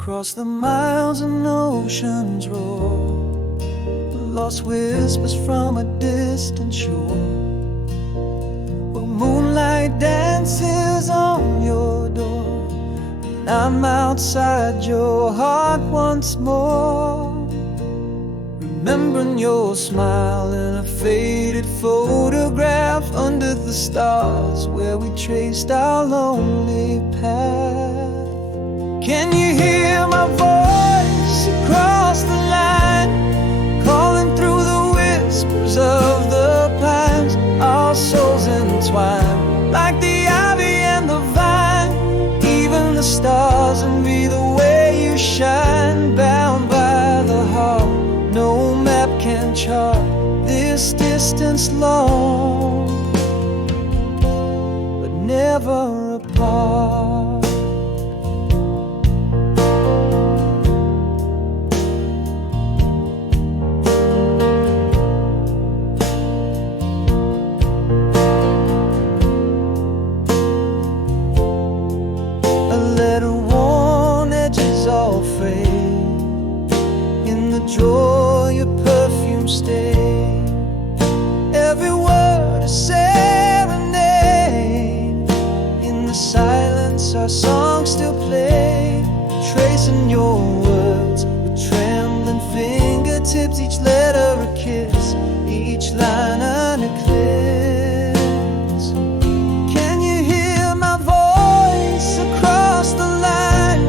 Across the miles and oceans roar, lost whispers from a distant shore, where moonlight dances on your door, and I'm outside your heart once more, remembering your smile in a faded photograph under the stars where we traced our lonely path. Can you hear my voice across the line, calling through the whispers of the pines? Our souls entwined like the ivy and the vine, even the stars envy the way you shine. Bound by the heart, no map can chart this distance long, but never apart. Joy, your perfume stay. Every word a serenade. In the silence our song still played, tracing your words with trembling fingertips, each letter a kiss, each line an eclipse. Can you hear my voice across the line,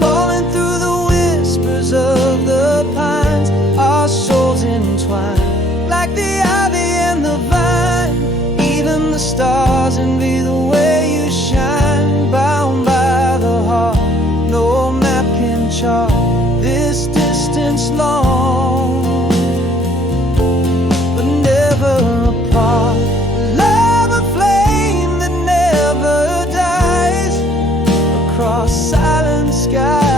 calling through the whispers of the pines? Our souls entwined like the ivy and the vine, even the stars envy the way you shine. Bound by the heart, no map can chart this distance long, but never apart. Love a flame that never dies across silent skies.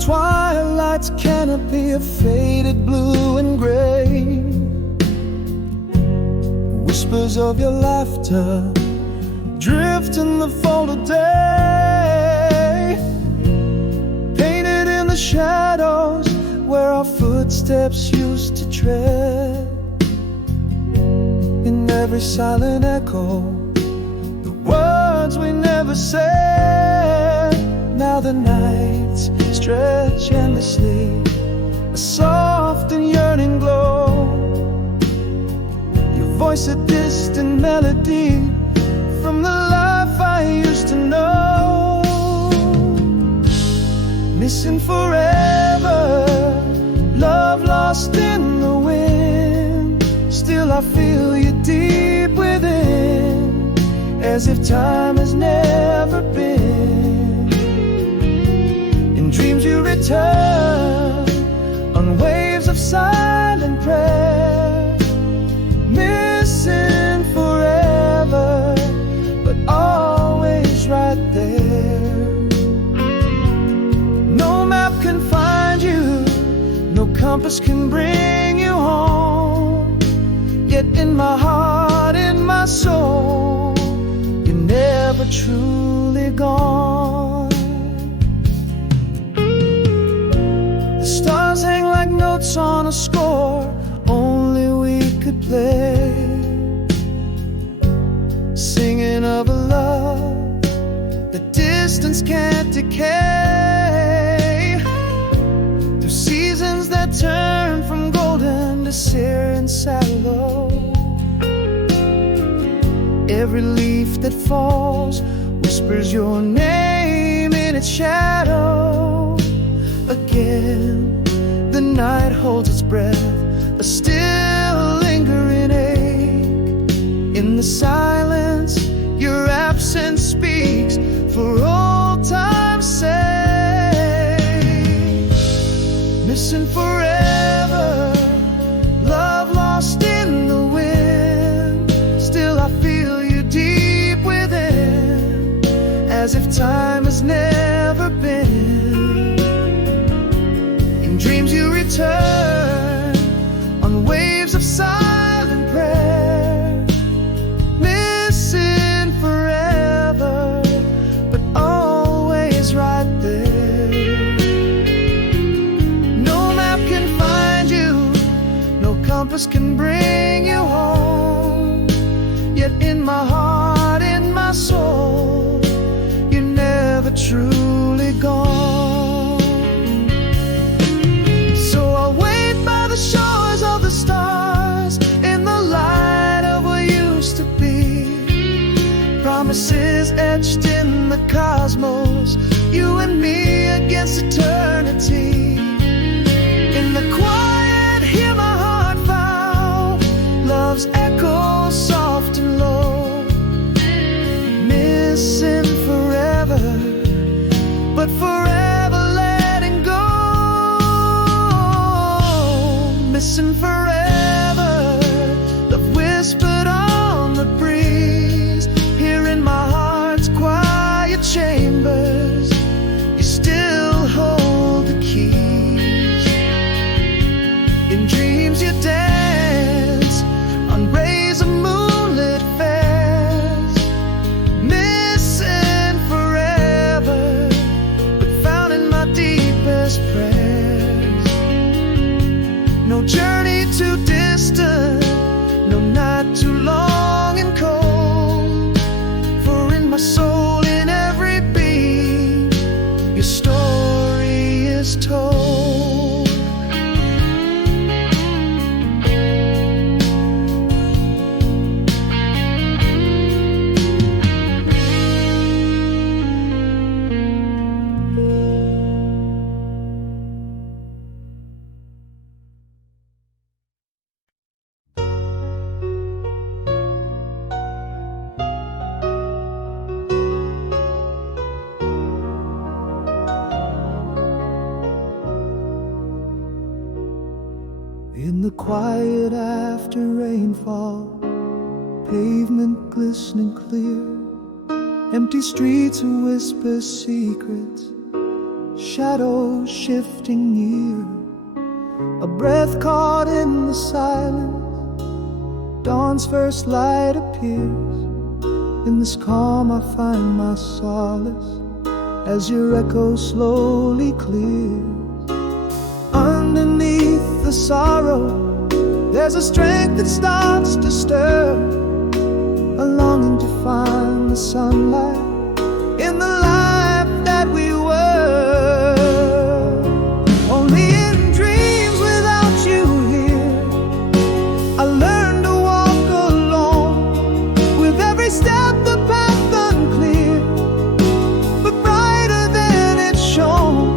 Twilight's canopy of faded blue and gray, whispers of your laughter drift in the fold of day, painted in the shadows where our footsteps used to tread. In every silent echo, the words we never said. Now the nights stretch endlessly, a soft and yearning glow, your voice a distant melody from the life I used to know. Missing forever, love lost in the wind, still I feel you deep within, as if time has never been. Dreams you return on waves of silent prayer, missing forever, but always right there. No map can compass can bring you home. Yet in my heart, in my soul, you're never truly gone. The stars hang like notes on a score only we could play, singing of a love that distance can't decay. Through seasons that turn from golden to sere and sallow, every leaf that falls whispers your name in its shadow. Again, the night holds its breath, a still lingering ache. In the silence, your absence speaks for old time's sake. Missing forever, love lost in the wind. Still I feel you deep within, as if time has never been. In dreams you return on waves of silent prayer, missing forever, but always right there. No map can find you, no compass can bring you home. Yet in my heart, in my soul, you're never truly gone. So I'll wait by the shores of the stars, in the light of what used to be. Promises etched in the cosmos, you and me against eternity. In the quiet, hear my heart vow, love's echo soft and low. Missing forever, but forever letting go. Missing forever, love whispered on the breeze. Here in my heart's quiet chambers, you still hold the keys. In dreams you dance on rays of moonlit fairs, missing forever, but found in my deepest prayers. No journey too distant, no night too long and cold. For in my soul, in every beat, your story is told. In the quiet after rainfall, pavement glistening clear, empty streets whisper secrets, shadows shifting near. A breath caught in the silence, dawn's first light appears. In this calm I find my solace, as your echo slowly clears. Underneath the sorrow, there's a strength that starts to stir, a longing to find the sunlight in the life that we were. Only in dreams without you here, I learned to walk alone. With every step the path unclear, but brighter than it's shown.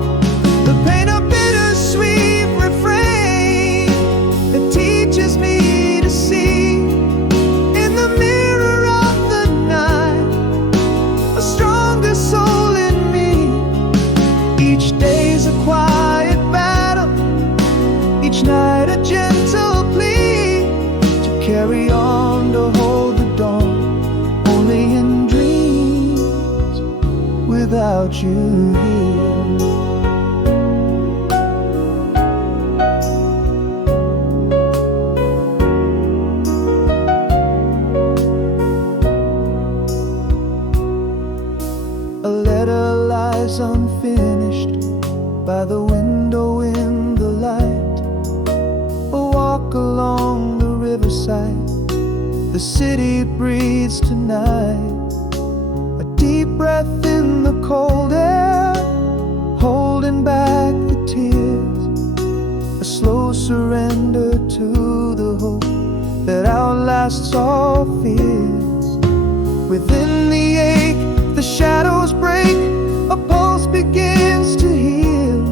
The pain of bittersweet refrain that teaches me to see in the mirror of the night a stronger soul in me. Each day's a quiet battle, each night a gentle plea to carry on, to hold the dawn. Only in dreams without you here. finished by the window in the light. A walk along the riverside, the city breathes tonight. A deep breath in the cold air, holding back the tears. A slow surrender to the hope that outlasts all fears. Within the ache, the shadows break, a pulse begins to heal.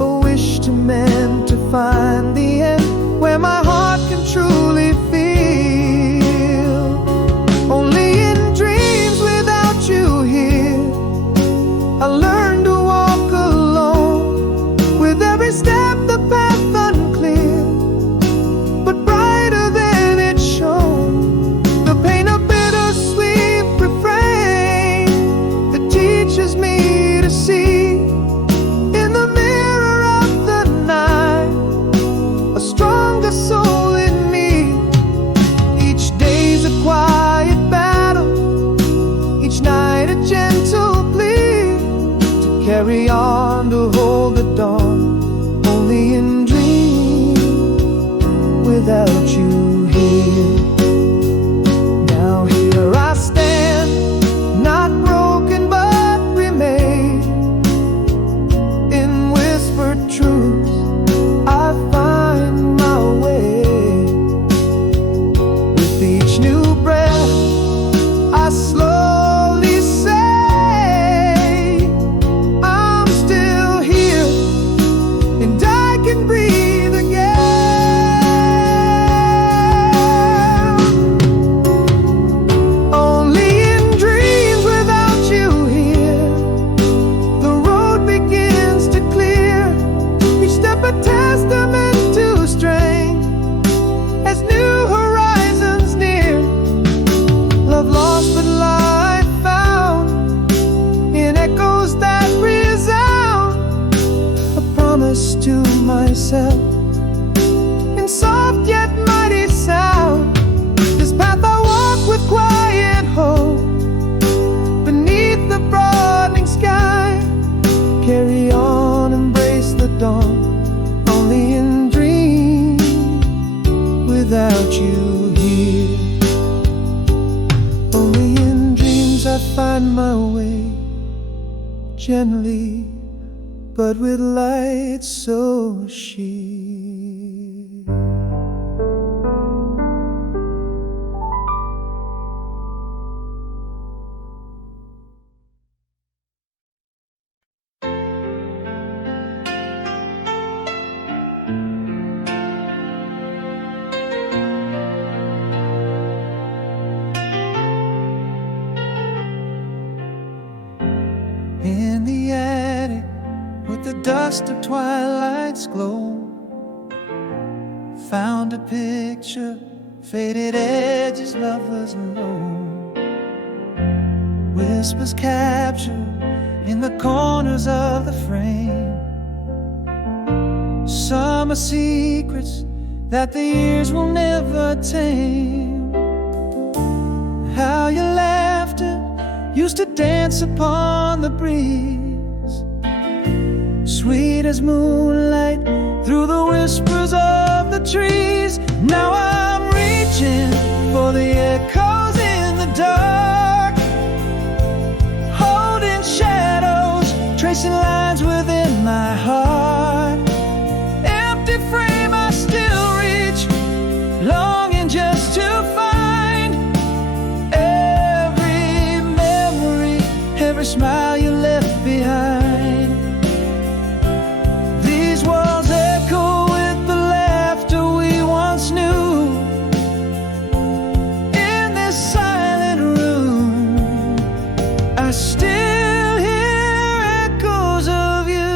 A wish to mend, to find the end where my heart can truly feel. Only in dreams without you here, I learned to walk alone. With every step the path unclear, but brighter than it shone. The pain of bittersweet refrain that teaches me to see in the mirror of the night a stronger soul in me. Each day's a quiet battle, each night a gentle plea to carry on, to hold the dawn. Only in dreams without you here. Now here I stand, not broken but remade. In whispered truth I find my way. With each new breath I slowly say, I'm still here and I can breathe again. Only in dreams without you here, the road begins to clear. Each step a testament to strength as new horizons near. Love lost but life found in echoes that resound. A promise to myself in soft yet mighty sound. This path I walk with quiet hope beneath the broadening sky. Carry on, embrace the dawn. Only in dreams without you here. Only in dreams I find my way, gently but with light so sheer. In the attic, with the dust of twilight's glow, found a picture, faded edges, lovers alone. Whispers captured in the corners of the frame. Summer secrets that the years will never tame. How your laughter used to dance upon the breeze, sweet as moonlight through the whispers of the trees. Now I'm reaching for the echoes in the dark, holding shadows, tracing lines within my heart. Empty frame I still reach, longing just to find every memory, every smile you left behind. These walls echo with the laughter we once knew. In this silent room, I still hear echoes of you.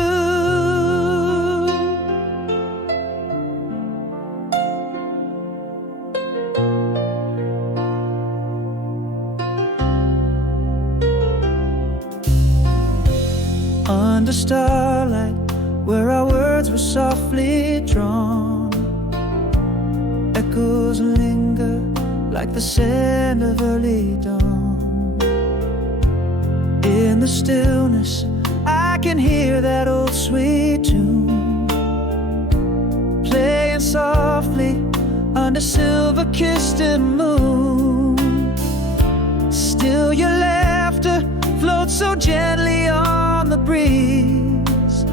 Under starlight, where our words were softly drawn, echoes linger like the scent of early dawn. In the stillness, I I can hear that old sweet tune playing softly under silver-kissed moon. Still your laughter floats so gently on the breeze,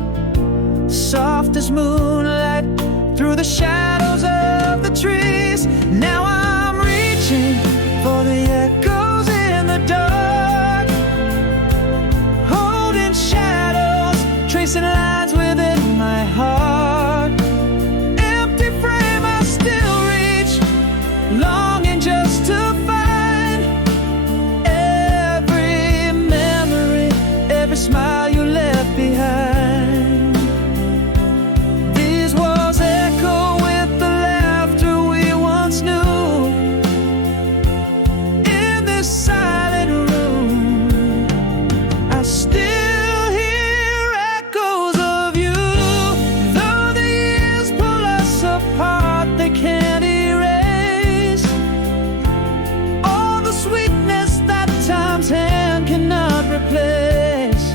soft as moonlight through the shadows of the trees. Now I'm reaching for the echoes in the dark, holding shadows, tracing lines within my heart. Empty frame, I still reach, longing just to find every memory, every smile you left behind. These walls echo with the laughter we once knew. In this silent room, I still hear echoes of you. Though the years pull us apart, they can't erase all the sweetness that time's hand cannot replace.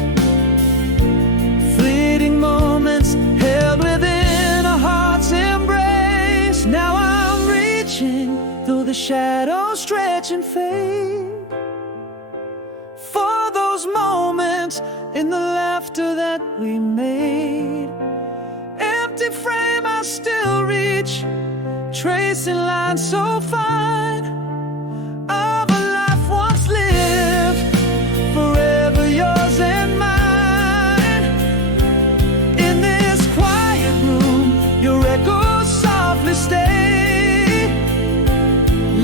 Fleeting moments held within a heart's embrace. Now I'm reaching, though the shadows stretch and fade, for those moments in the laughter that we made. Empty frame, I still reach, tracing lines so fine of a life once lived, forever yours and mine. In this quiet room, your echoes softly stay,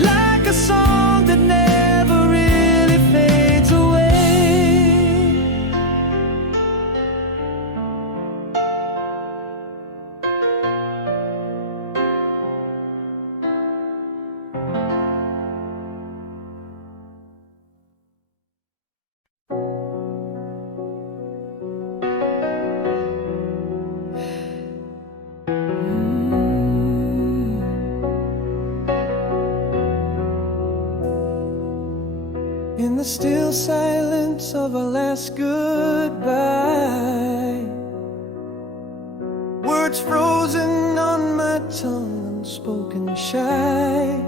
like a song that never really fades away. In the still silence of our last goodbye, words frozen on my tongue, unspoken shy.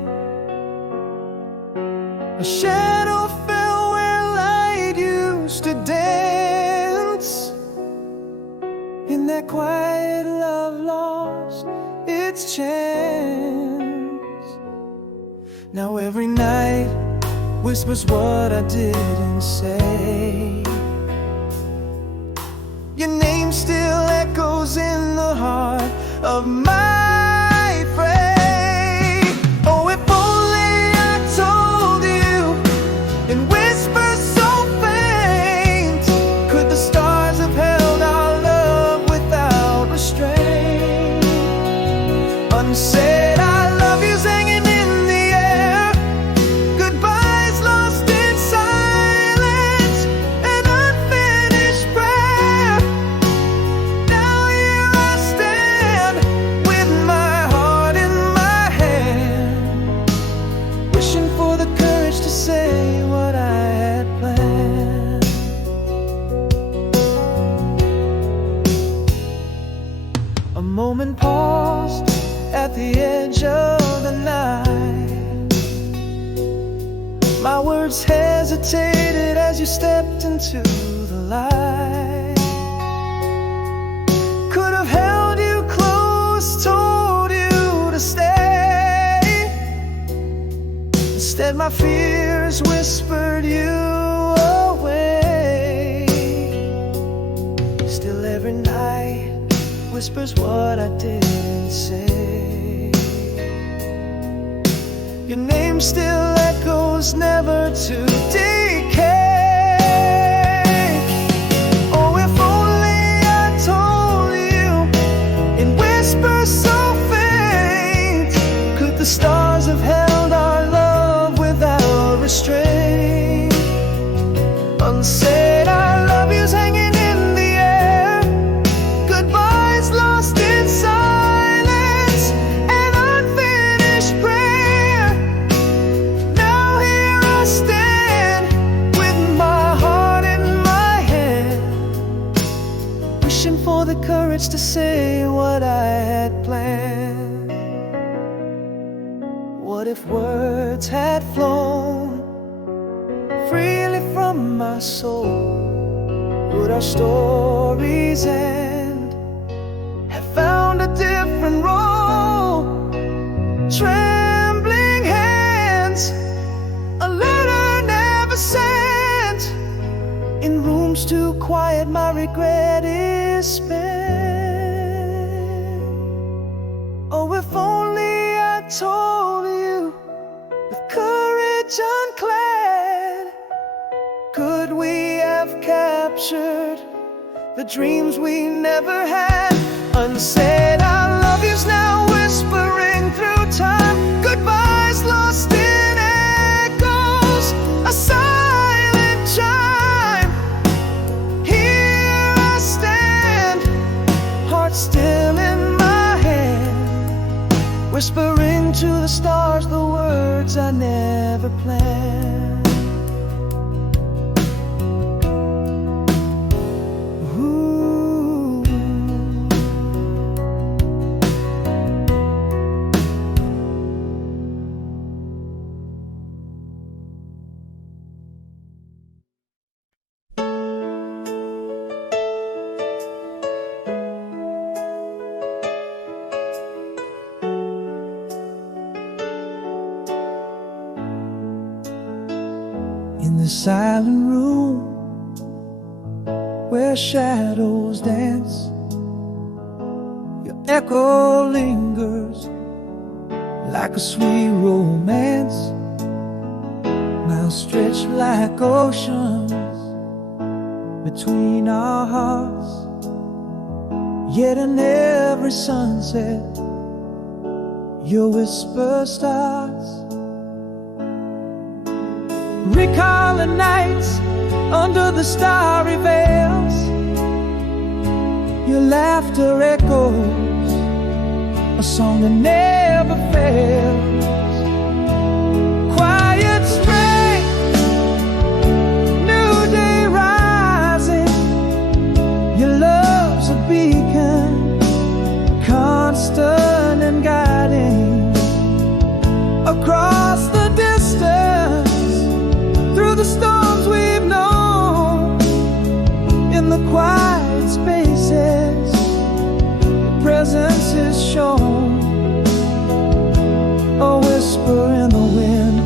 A shadow fell where light used to dance. In that quiet, love lost its chance. Now every night whispers what I didn't say. Your name still echoes in the heart of my fray. Oh, if only I told you in whispers so faint, could the stars have held our love without restraint? Unsaid I love you's hanging in the air, goodbyes lost in silence, an unfinished prayer. Now here I stand with my heart in my hand, wishing for the courage to say what I had planned. A moment paused at the edge of the night. My words hesitated as you stepped into the light. Could have held you close, told you to stay. Instead my fears whispered you away. Still every night whispers what I didn't say. Your name still echoes, never to decay. Oh, if only I told you in whispers so faint, could the stars have held our love without restraint? Unsaid I love you's hanging in the air, goodbyes lost in silence, an unfinished prayer. Now here I stand wishing for the courage to say what I had planned. What if words had flown freely from my soul? Would our stories end, have found a different role? Trembling hands, a letter never sent, in rooms too quiet my regret is spent. Oh, if only I told you with courage unclad, could we have captured the dreams we never had? Unsaid I love yous now whispering through time, goodbyes lost in echoes, a silent chime. Here I stand, heart still in my hand, whispering to the stars the words I never planned. In the silent room where shadows dance, your echo lingers like a sweet romance. Miles stretched like oceans between our hearts, yet in every sunset your whisper starts. Recalling nights under the starry veils, your laughter echoes a song that never fails. Quiet spring, new day rising, your love's a beacon, constant and guiding across the distance, through the storms we've known, in the quiet spaces, your presence is shown. A whisper in the wind,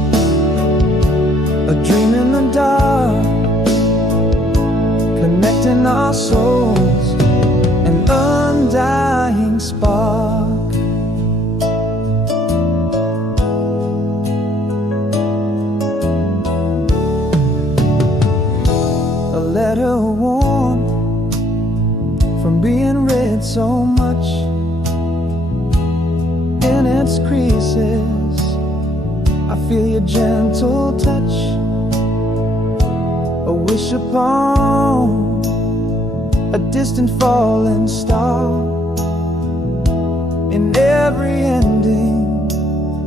a dream in the dark, connecting our souls, an undying spark. A letter worn from being read so much, in its creases I feel your gentle touch, a wish upon a distant falling star. In every ending,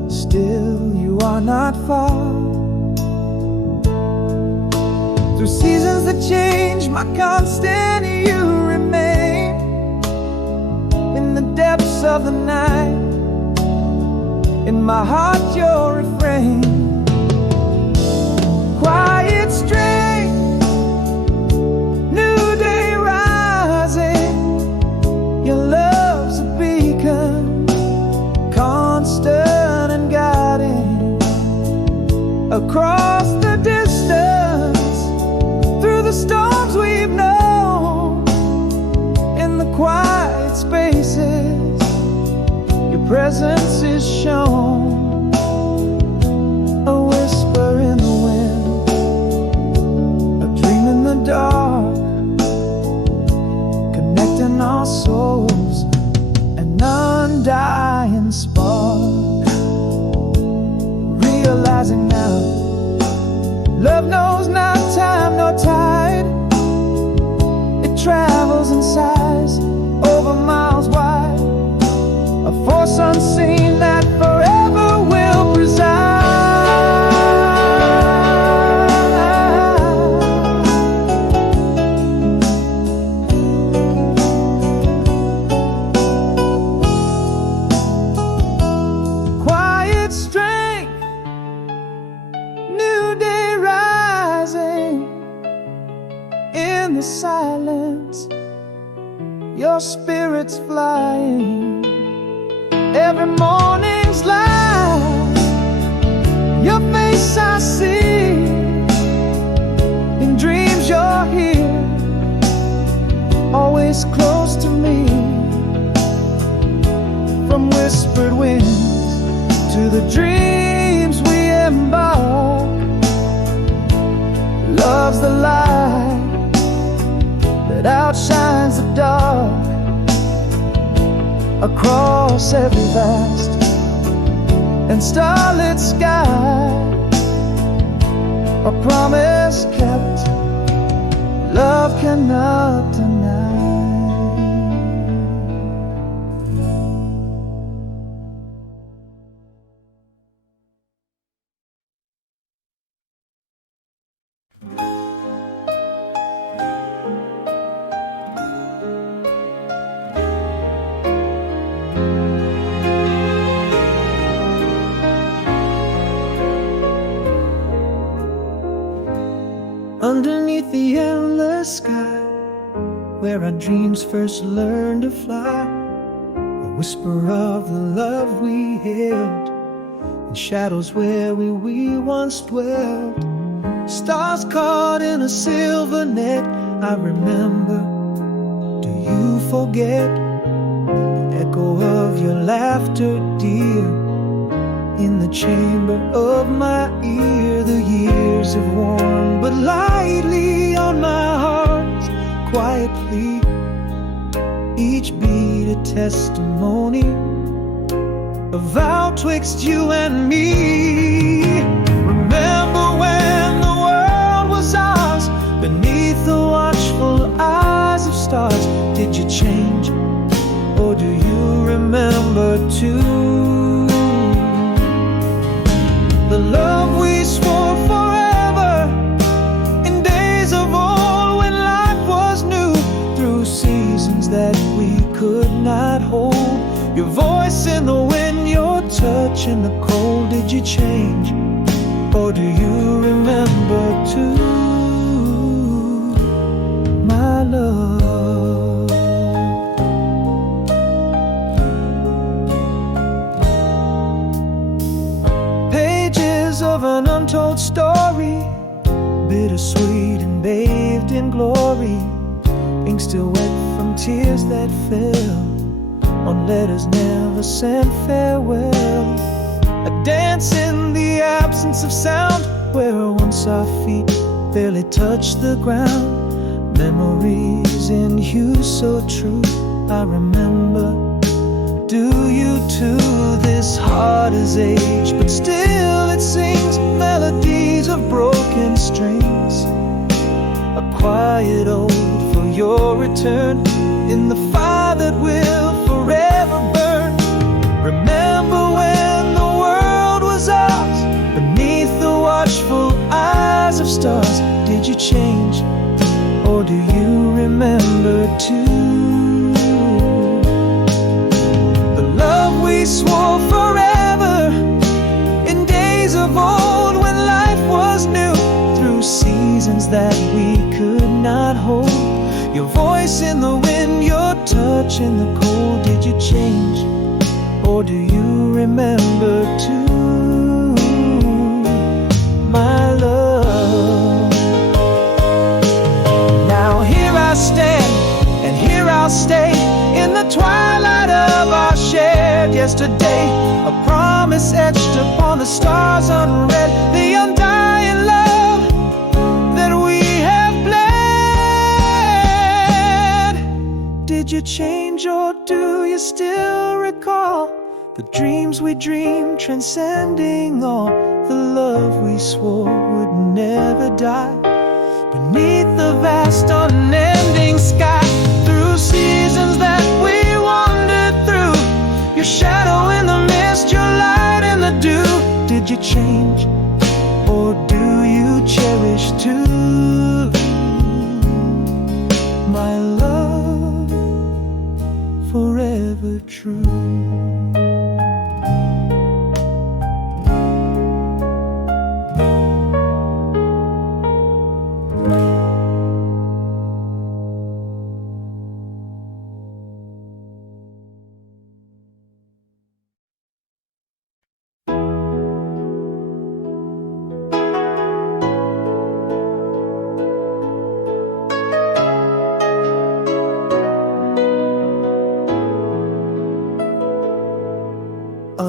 still you are not far. Through seasons that change, my constant you remain. In the depths of the night, in my heart your refrain. Quiet strength, new day rising, your love's a beacon, constant and guiding across the distance, through the storms we've known, in the quiet spaces your presence is shown. A whisper in the wind, a dream in the dark, connecting our souls, an undying spark. Realizing now, love knows not time nor tide, it travels in size over miles wide, a force unseen that forever will preside. your spirit's flying. Every morning's light, your face I see. In dreams you're here, always close to me. From whispered winds to the dreams we embark, love's the light that outshines the dark. Across every vast and starlit sky, a promise kept, love cannot deny. Underneath the endless sky, where our dreams first learned to fly, a whisper of the love we held, in shadows where we once dwelled. Stars caught in a silver net, I remember, do you forget? The echo of your laughter, dear, in the chamber of my ear. The years have worn but lightly on my heart, quietly, each beat a testimony, a vow twixt you and me. Remember when the world was ours, beneath the watchful eyes of stars. Did you change, or do you remember too? The love we swore forever, in days of old when life was new, through seasons that we could not hold. Your voice in the wind, your touch in the cold. Did you change, or do you remember too, my love? Of an untold story, bittersweet and bathed in glory, ink still wet from tears that fell on letters never sent farewell. A dance in the absence of sound, where once our feet barely touched the ground. Memories in hue so true, I remember. Do you too? This heart is aged, but still it sings melodies of broken strings. A quiet ode for your return, in the fire that will forever burn. Remember when the world was ours, beneath the watchful eyes of stars. Did you change, or do you remember too? We swore forever, in days of old when life was new, through seasons that we could not hold. Your voice in the wind, your touch in the cold. Did you change, or do you remember too, my love? Now here I stand, and here I'll stay, in the twilight of our shared yesterday. A promise etched upon the stars unread, the undying love that we have bled. Did you change, or do you still recall the dreams we dreamed, transcending all? The love we swore would never die, beneath the vast unending sky. Through seasons that we wandered through, your shadow in the mist, your light in the dew. Did you change, or do you cherish too, my love, forever true?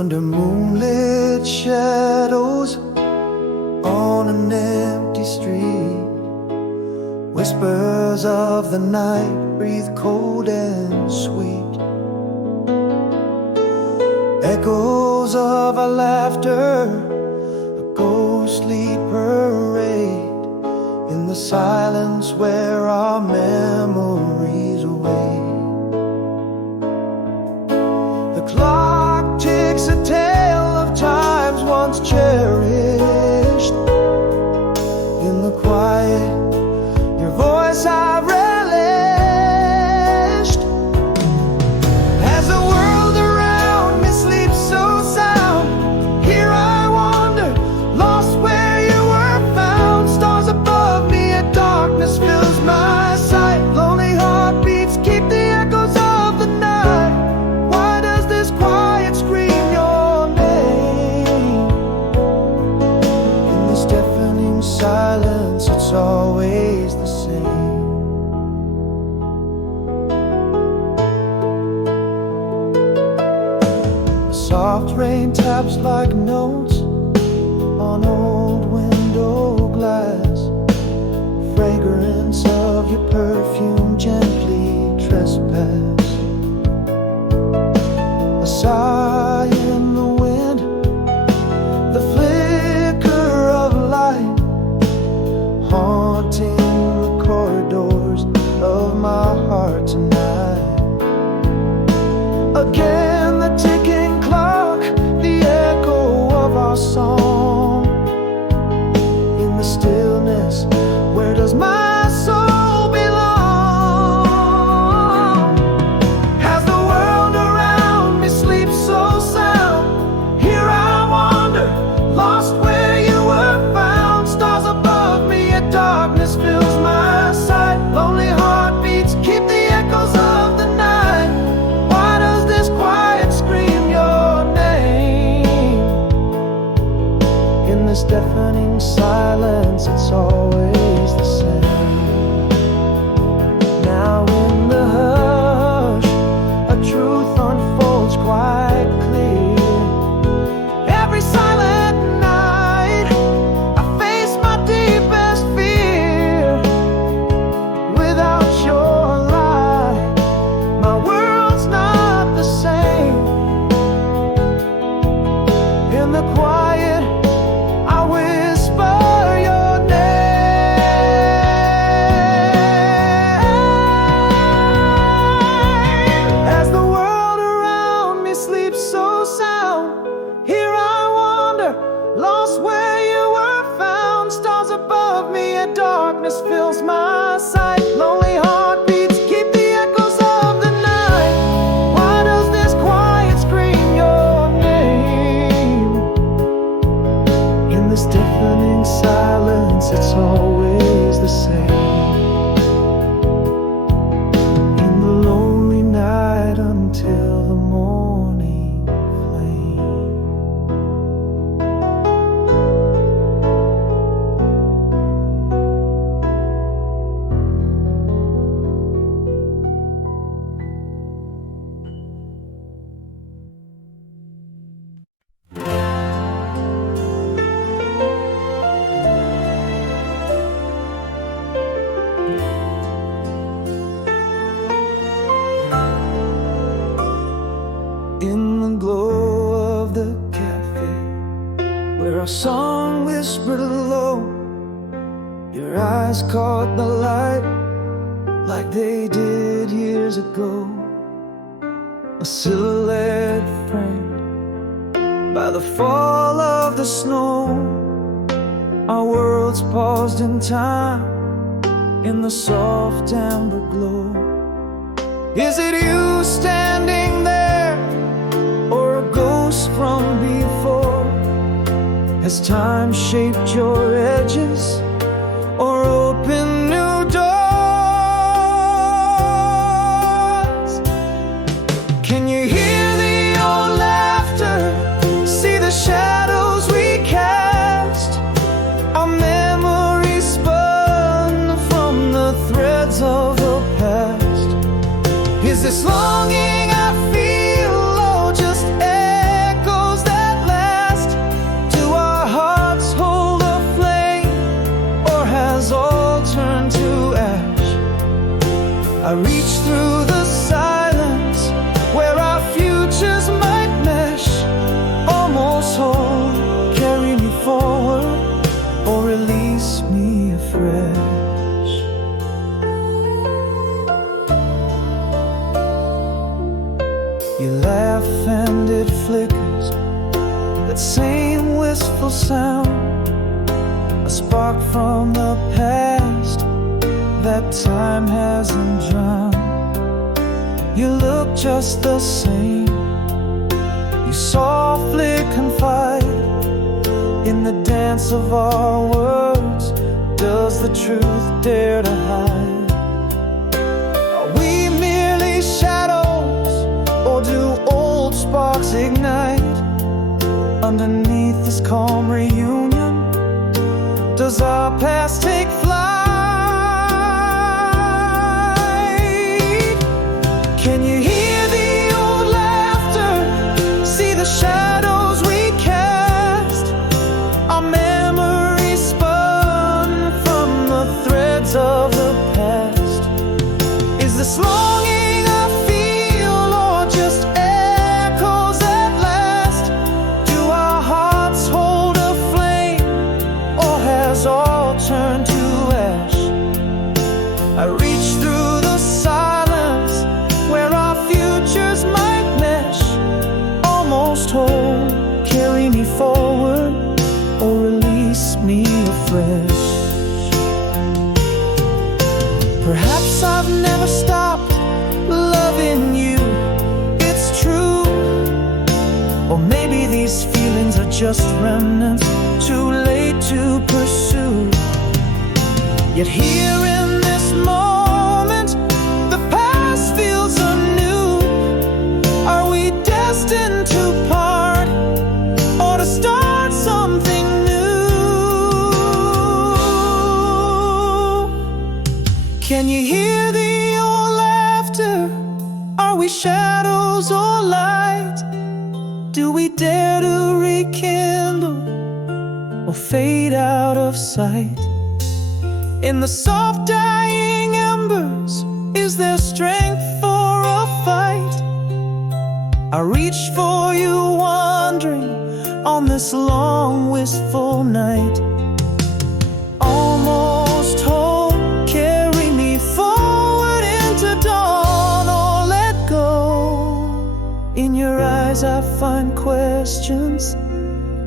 under moonlit shadows on an empty street. Whispers of the night breathe cold and sweet. Echoes of our laughter, a ghostly parade in the silence where our memories await. The clock ticks a tale of times once cherished. In the quiet, your voice I relished. As the world around me sleeps so sound, here I wander, lost where you were found. Stars above me and darkness fills my sight. Lonely heartbeats keep the echoes of the night. Why does this quiet scream your name? In this deafening silence, it's always the same. Soft rain taps like notes on old window glass. Fragrance of your perfume gently trespass. A sigh in the wind, the flicker of light, haunting the corridors of my heart tonight. Again the ticking clock, the echo of our song. In the stillness, where does my soul belong? As the world around me sleeps so sound, here I wander, lost where you were found. Stars above me and darkness fills my sight. Lonely heartbeats keep the echoes of the night. Why does this quiet scream your name? In this deafening silence, it's always the same. Now in the hush, a truth unfolds quite clear. Every silent night, I face my deepest fear. Without your light, my world's not the same. In the quiet, I whisper your name. As the world around me sleeps so sound, here I wander, lost where you were found. Stars above me and darkness fills my sight. Lonely heartbeats keep the echoes of the night. Why does this quiet scream your name? In this deafening silence, it's always the same. In the lonely night until the morning flame. In the glow of the cafe, where our song whispered low, your eyes caught the light like they did years ago. A silhouette framed by the fall of the snow. Our worlds paused in time in the soft amber glow. Is it you standing there, or a ghost from before? Has time shaped your edges, or opened new doors? Can you hear the old laughter, see the shadows we cast? Our memories spun from the threads of the past. Is this longing I feel, oh, just echoes You laugh and it flickers, that same wistful sound, a spark from the past that time hasn't drowned. You look just the same. You softly confide in the dance of our words. Does the truth dare to hide? Are we merely shadows, or do old sparks ignite? Underneath this calm reunion, does our past take flight? Can you hear the old laughter? See the shadows we cast? Our memories spun from the threads of the past. Is this longing I feel, or just echoes at last? Do our hearts hold a flame, or has all turned to ash? I reach through the silence where our futures might mesh. Almost whole, carry me forward or release me afresh. Perhaps I've never stopped loving you, it's true. Or maybe these feelings are just remnants, too late to pursue. Yet here in this moment, the past feels anew. Are we destined to part, or to start something new? Can you hear the old laughter? Are we shadows or light? Do we dare to rekindle, or fade out of sight? In the soft dying embers, is there strength for a fight? I reach for you wandering on this long wistful night. Almost home, carry me forward into dawn, or let go. In your eyes I find questions,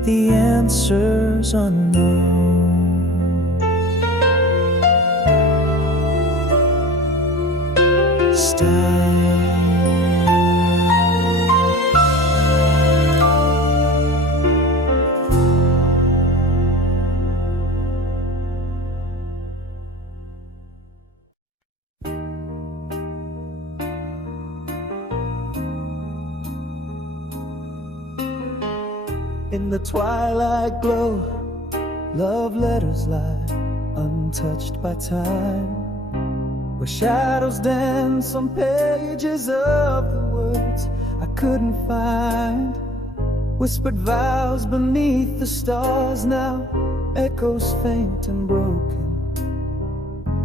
the answers unknown. In the twilight glow, love letters lie untouched by time, where shadows dance on pages of the words I couldn't find. Whispered vows beneath the stars, now echoes faint and broken.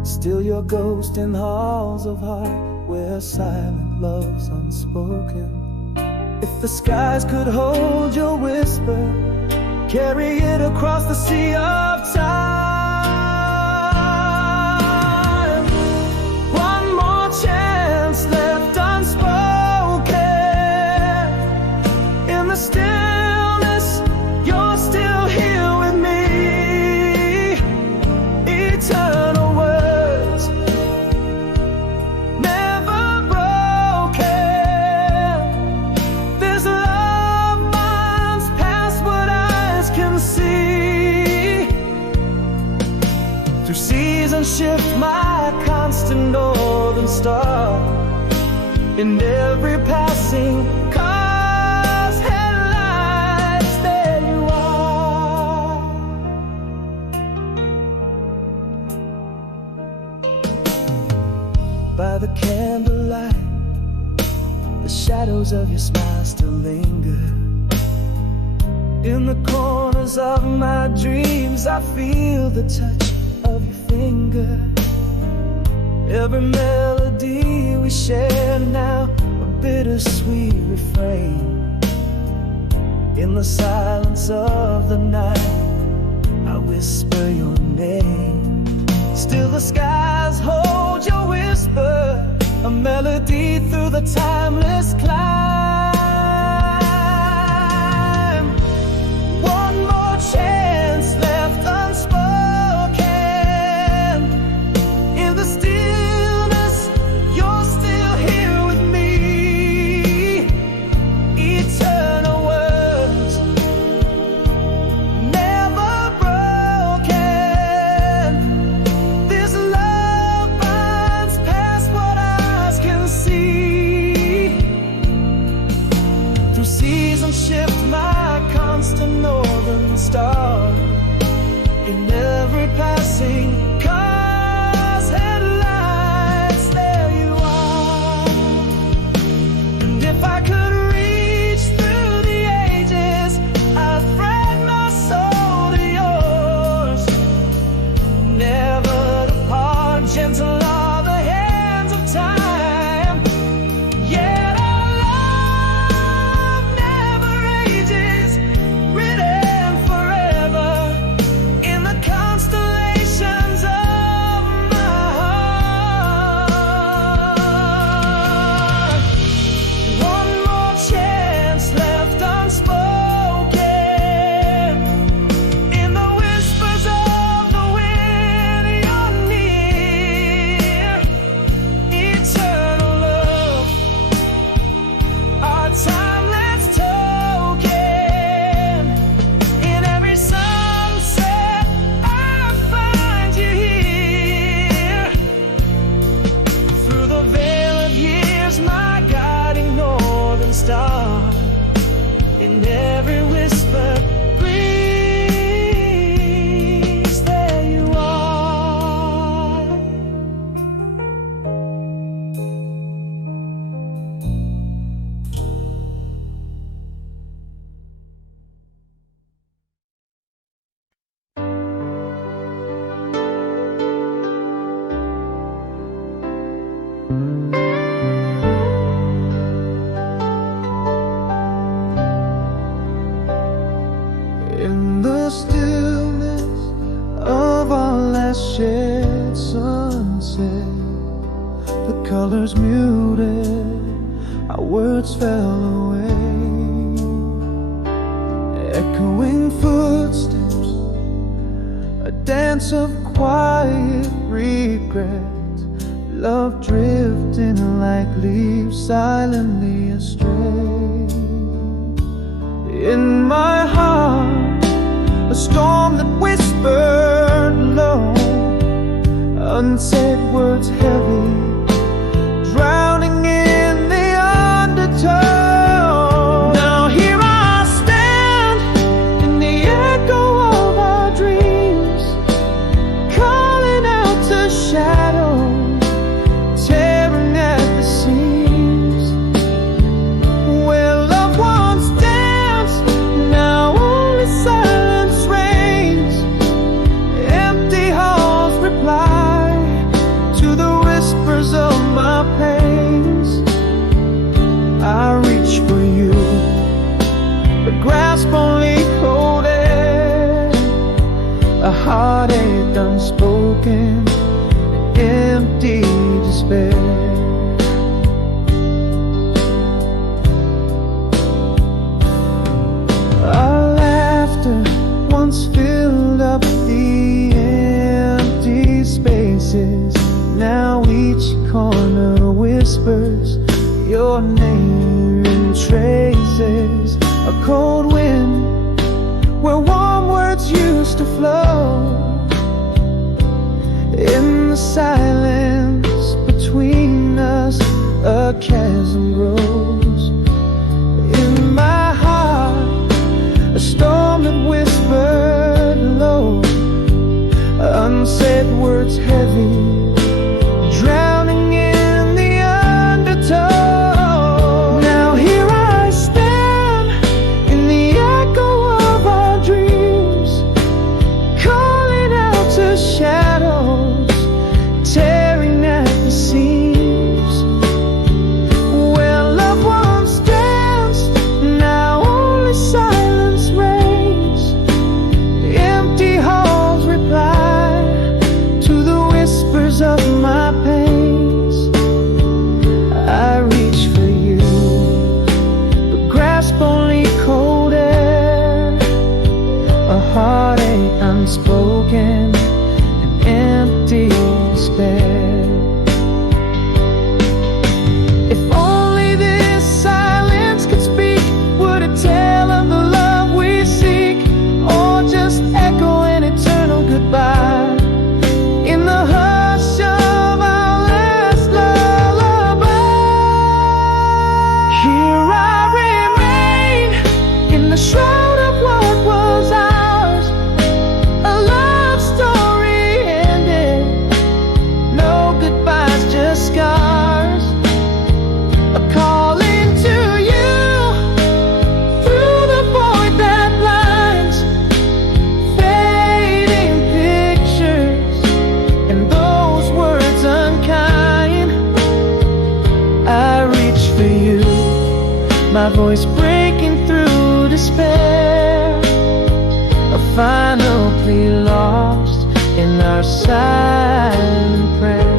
Still your ghost in halls of heart, where silent love's unspoken. If the skies could hold your whisper, carry it across the sea of time. One more chance left unspoken. In the stillness, you're still here with me. Eternal words, never broken. This love binds past what eyes can see. Through seasons shift, my constant northern star. In every passing car's headlights, there you are. By the candlelight, the shadows of your smile still linger. In the corners of my dreams, I feel the touch of your finger. Every melody we share now, a bittersweet refrain. In the silence of the night, I whisper your name. Still the skies hold your whisper, a melody through the timeless climb. star in every passing car's headlights. There you are. And if I could reach through the ages, I'd thread my soul to yours. Never depart, gentle are the hands of time. Yet our love never ages, written forever in the constellations of my heart. One more chance left unspoken. In the whispers of the wind, you're near. Eternal love, our timeless token. In every sunset, I find you here. Through the veil of years, my guiding northern star. In every whispered breeze, there you are. In the stillness of our last shared sunset, the colors muted, our words fell away. Echoing footsteps, a dance of quiet regret, love drifting like leaves silently astray. In my heart, a storm that whispered low, unsaid words heavy, drowning in the undertow. Now here I stand in the echo of our dreams, calling out to shadows, tearing at the seams. Where loved ones dance, now only silence reigns. Empty halls reply to the whispers of my pains. I reach for you, but grasp only cold air. A heartache unspoken, empty despair. Our laughter once filled up the empty spaces. Now each corner whispers your name in traces. A cold wind where warm words used to flow. In the silence between us, a chasm grows. In my heart, a storm that whispered low, unsaid words heavy, drowning in the undertow. Now here I stand in the echo of our dreams, calling out to shadows, tearing at the seams. my voice breaking through despair, a final plea lost in our silent prayer.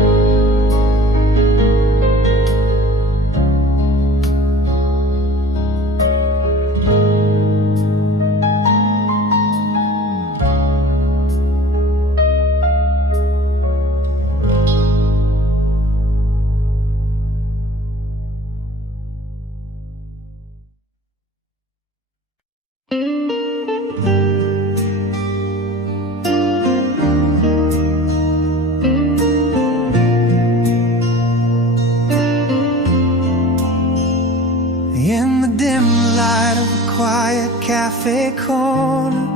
In the dim light of a quiet cafe corner,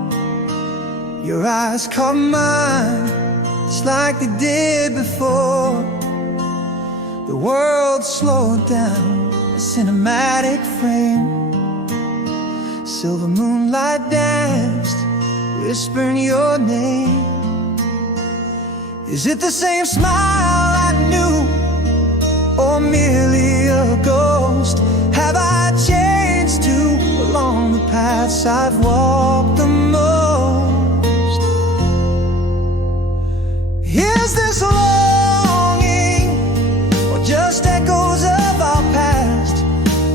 your eyes caught mine just like they did before. The world slowed down, a cinematic frame. Silver moonlight danced, whispering your name. Is it the same smile I knew, or merely a ghost? Have I changed too along the paths I've walked the most? Is this longing, or just echoes of our past?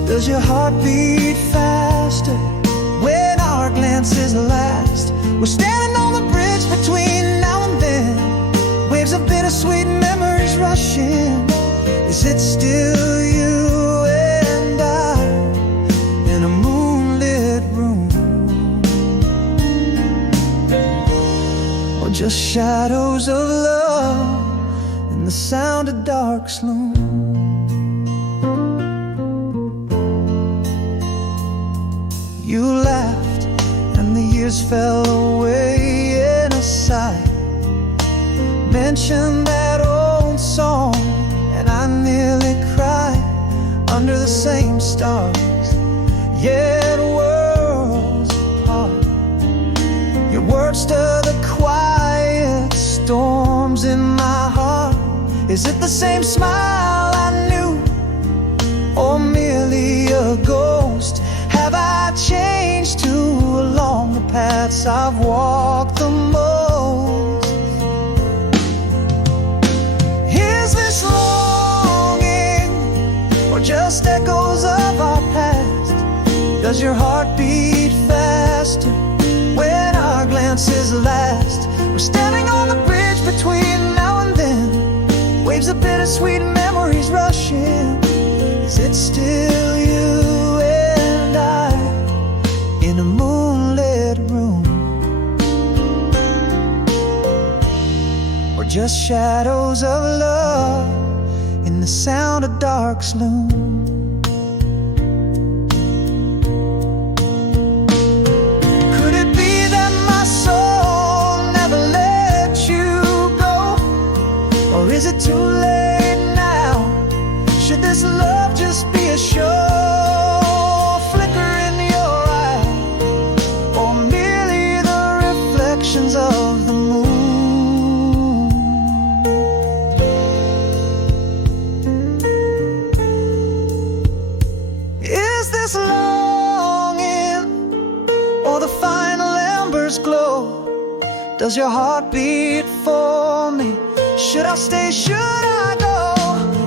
Does your heart beat faster when our glances last? We're standing on the bridge between now and then, waves of bittersweet memories rush in. Is it still you and I in a moonlit room, or just shadows of love in the sound of dark sloom? You laughed and the years fell away in a sigh. Mentioned that old song and I nearly cried under the same stars, yet worlds apart. Your words stir the quiet storms in my heart. Is it the same smile I knew, or merely a ghost? Have I changed too along the paths I've walked the most? Is this longing, or just echoes of our past? Does your heart beat faster when our glances last? We're standing on the bridge between now and then, waves of bittersweet memories rush in. Is it still you and I in a moonlit room, or just shadows of love in the sound of dark sloom? Could it be that my soul never let you go, or is it too late now? Should this love just be a show, flicker in your eye, or merely the reflections of the moon? Is this longing, or the final embers glow? Does your heart beat for me? Should I stay, should I go?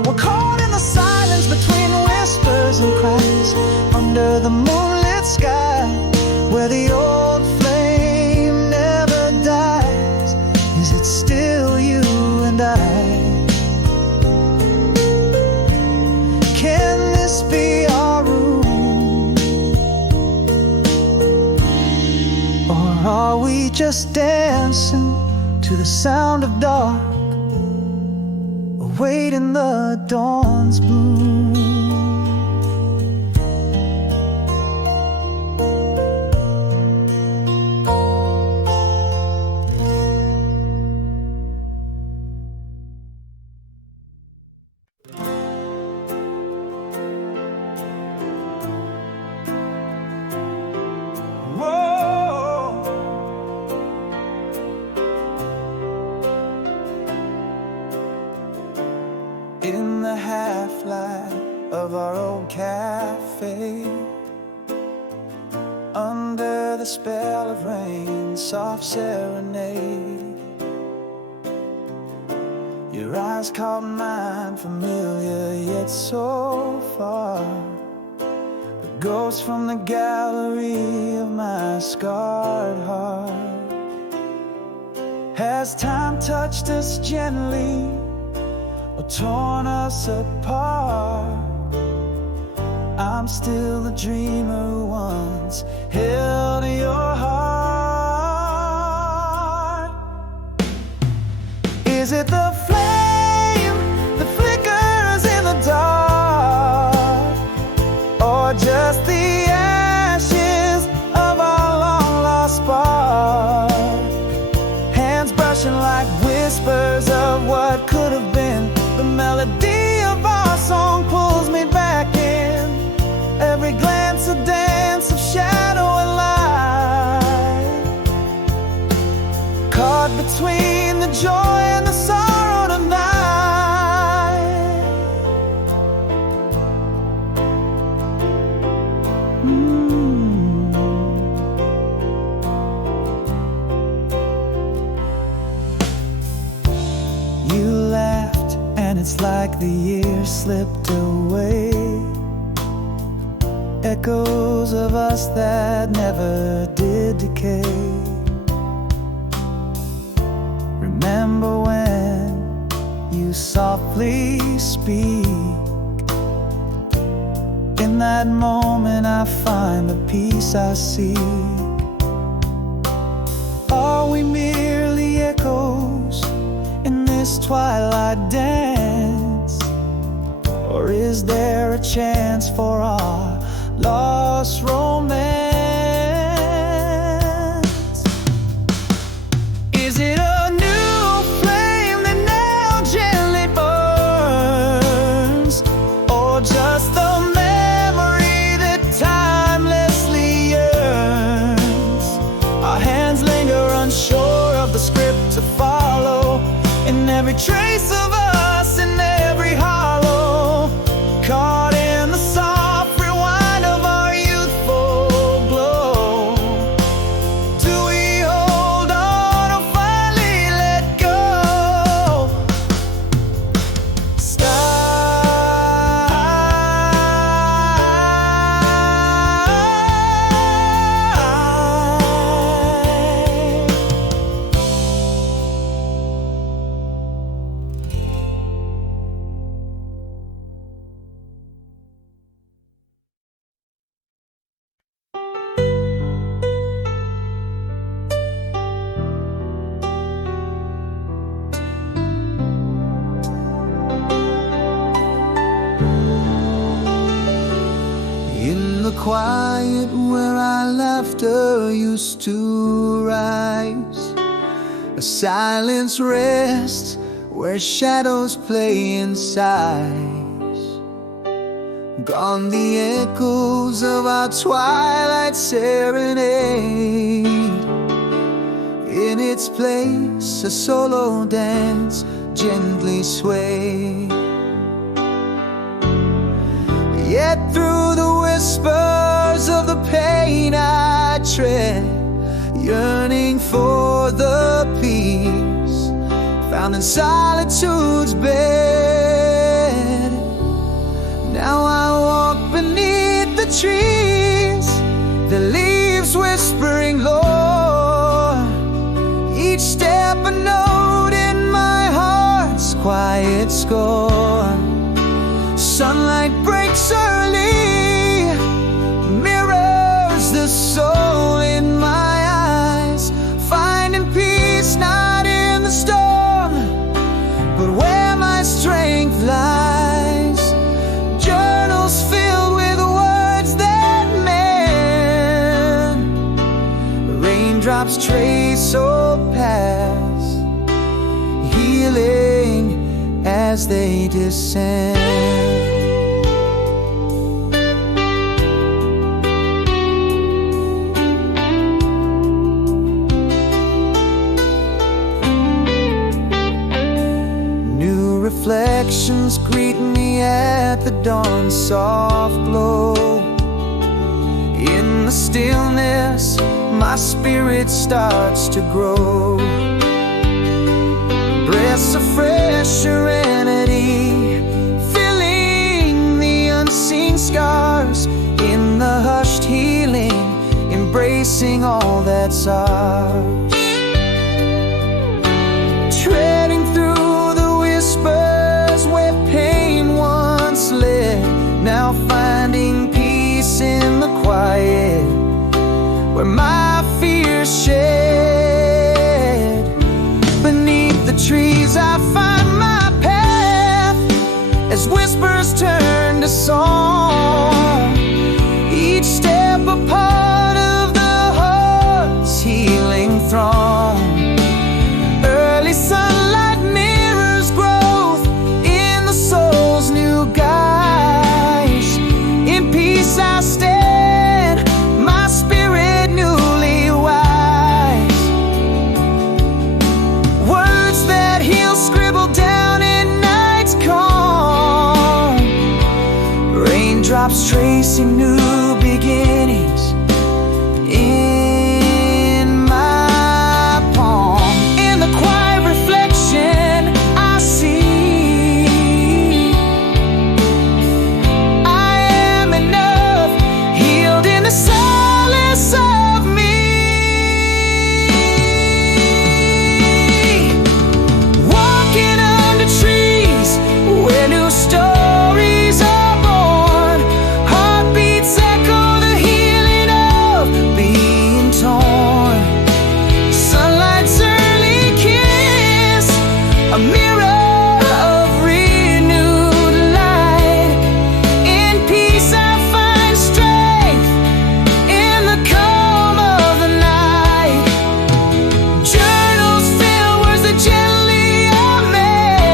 We're caught in the silence between whispers and cries, under the moonlit sky, where the old flame never dies. Is it still you and I? Can this be our room, or are we just dancing to the sound of dark, awaiting the dawn's bloom? In the half-light old cafe, under the spell of rain, soft serenade. Your eyes caught mine, familiar yet so far. A ghost from the gallery of my scarred heart. Has time touched us gently or torn us apart? I'm still the dreamer who once held your heart. Is it the flame that flickers in the dark, or just the ashes of our long lost spark? Hands brushing like whispers of what could have been. The melody of our song pulls me back in. Every glance a dance of shadow and light, caught between the joy and the sorrow tonight. You laughed and it's like the years slipped away. Echoes of us that never did decay. Remember when you softly speak. In that moment I find the peace I seek. Are we merely echoes in this twilight dance? Or is there a chance for our lost romance? Is it a new flame that now gently burns, or just the memory that timelessly yearns? Our hands linger unsure of the script to follow, in every trace of us, in every hollow, caught in the soft rewind of our youthful glow. Do we hold on or finally let go? In the quiet where our laughter used to rise, a silence rests where shadows play in sighs. Gone the echoes of our twilight serenade. In its place a solo dance gently swayed. Yet through the whispers of the pain I tread, yearning for the peace found in solitude's bed. Now I walk beneath the trees, the leaves whispering Lord. Each step a note in my heart's quiet score. Sunlight breaks early, mirrors the soul in my eyes, finding peace not in the storm, but where my strength lies. Journals filled with words that mend, raindrops trace or pass, healing as they descend. Reflections greet me at the the dawn's soft glow. In the stillness, my spirit starts to grow. Breaths of fresh serenity, filling the unseen scars. In the hushed healing, embracing all that's ours. Treading through the whispers where pain once led, now finding peace in the quiet where my fears shed. Beneath the trees I find my path as whispers turn to song. Each step a part of the heart's healing throng. Early sunlight mirrors growth in the soul's new guise. In peace I stand, my spirit newly wise. Words that heal scribbled down in night's calm. Raindrops tracing new beginnings in my palm. In the quiet reflection I see I am enough, healed in the silence of me. Walking under trees where new stories are born. Heartbeats echo the healing of being torn. Sunlight's early kiss, a mirror of renewed light. In peace I find strength in the calm of the night. Journals fill words that gently amend.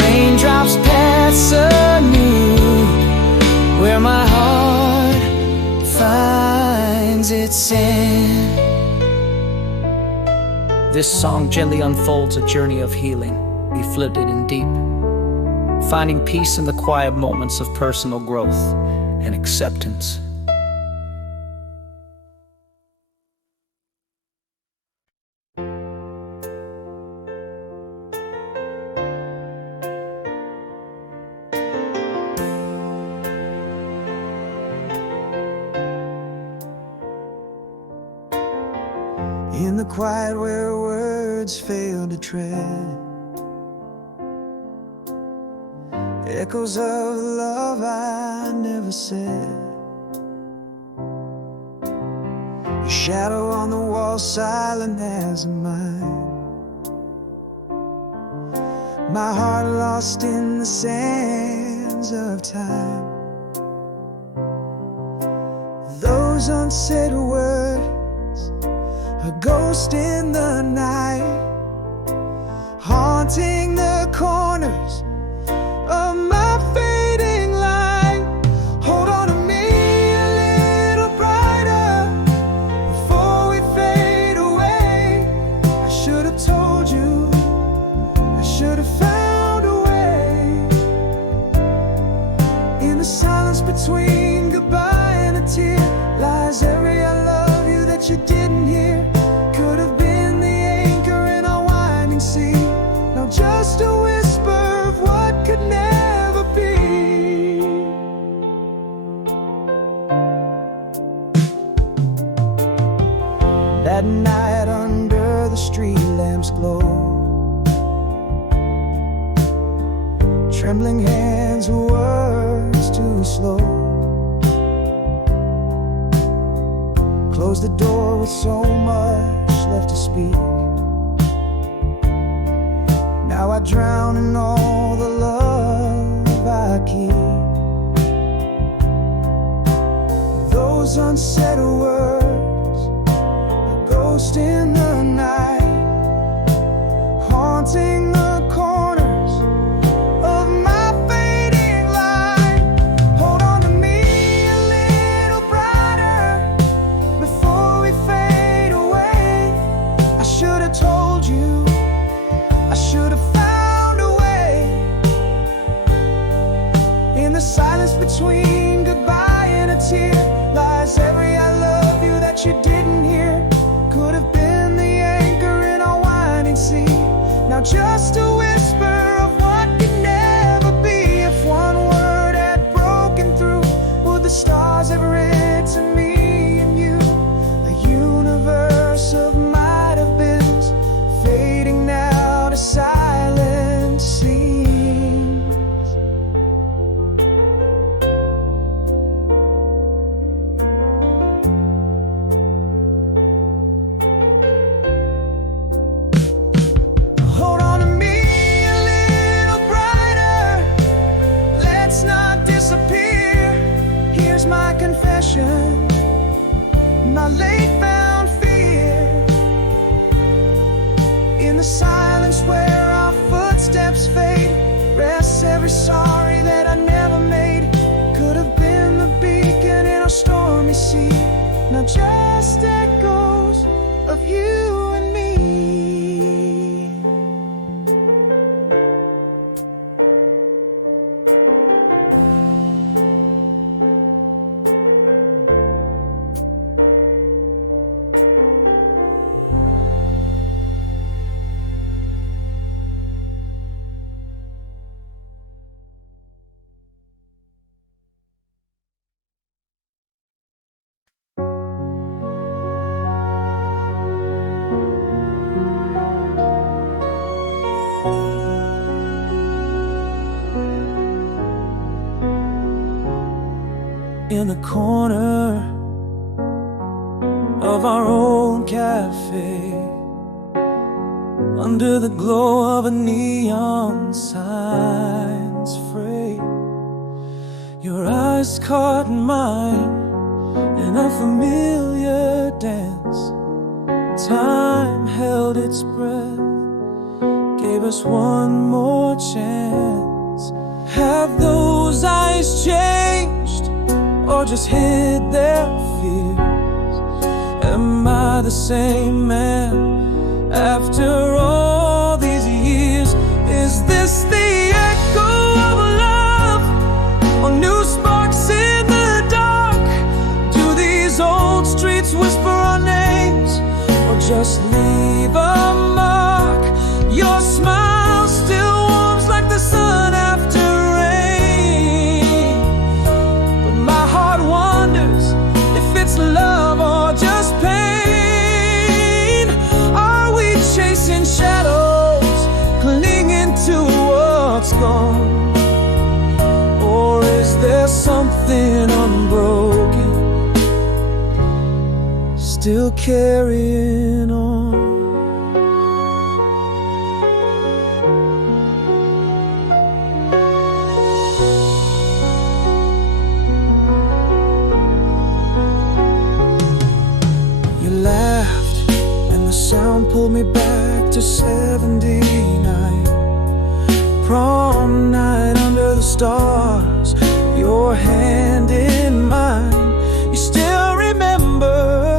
Raindrops pass anew where my heart finds its end. This song gently unfolds a journey of healing, reflected and deep, finding peace in the quiet moments of personal growth and acceptance. In the quiet where words fail to tread, echoes of love I never said. Your shadow on the wall, silent as a mine. My heart lost in the sands of time. Those unsaid words, a ghost in the night, haunting the corners of my fading light. Hold on to me a little brighter before we fade away. I should have told you, I should have found a way. In the silence between goodbye and a tear lies every I love you that you didn't hear. Could have been the anchor in a winding sea. Now just a whisper of what could never be. That night under the street lamps glow, trembling hands, words too slow. Close the door with so much left to speak. Now I drown in all the love I keep. Those unsaid words, a ghost in the night, haunting the corners of my fading light. Hold on to me a little brighter before we fade away. I should have told you, I should have found a way. silence between goodbye and a tear lies every I love you that you didn't hear. Could have been the anchor in a winding sea, now just a whisper of what could never be. If one word had broken through, would the stars have written me and you a universe of might have beens, fading now to silent scenes? Hold on to me a little brighter, let's not disappear. Here's my confession, my late found fear. In the silence where our footsteps fade, rests every sorry that I never made. Could have been the beacon in a stormy sea, now just echoes of you and me. In the corner of our old cafe, under the glow of a neon sign's fray, your eyes caught mine in a familiar dance. Time held its breath, gave us one more chance. Have those eyes changed, or just hid their fears? Am I the same man after all these years? Is this the echo of love, or new sparks in the dark? Do these old streets whisper our names, or just leave a mark? Your smile still warms like the sun after love or just pain. Are we chasing shadows, clinging to what's gone? Or is there something unbroken, still carrying on? Sound pulled me back to 79. Prom night under the stars, your hand in mine. You still remember?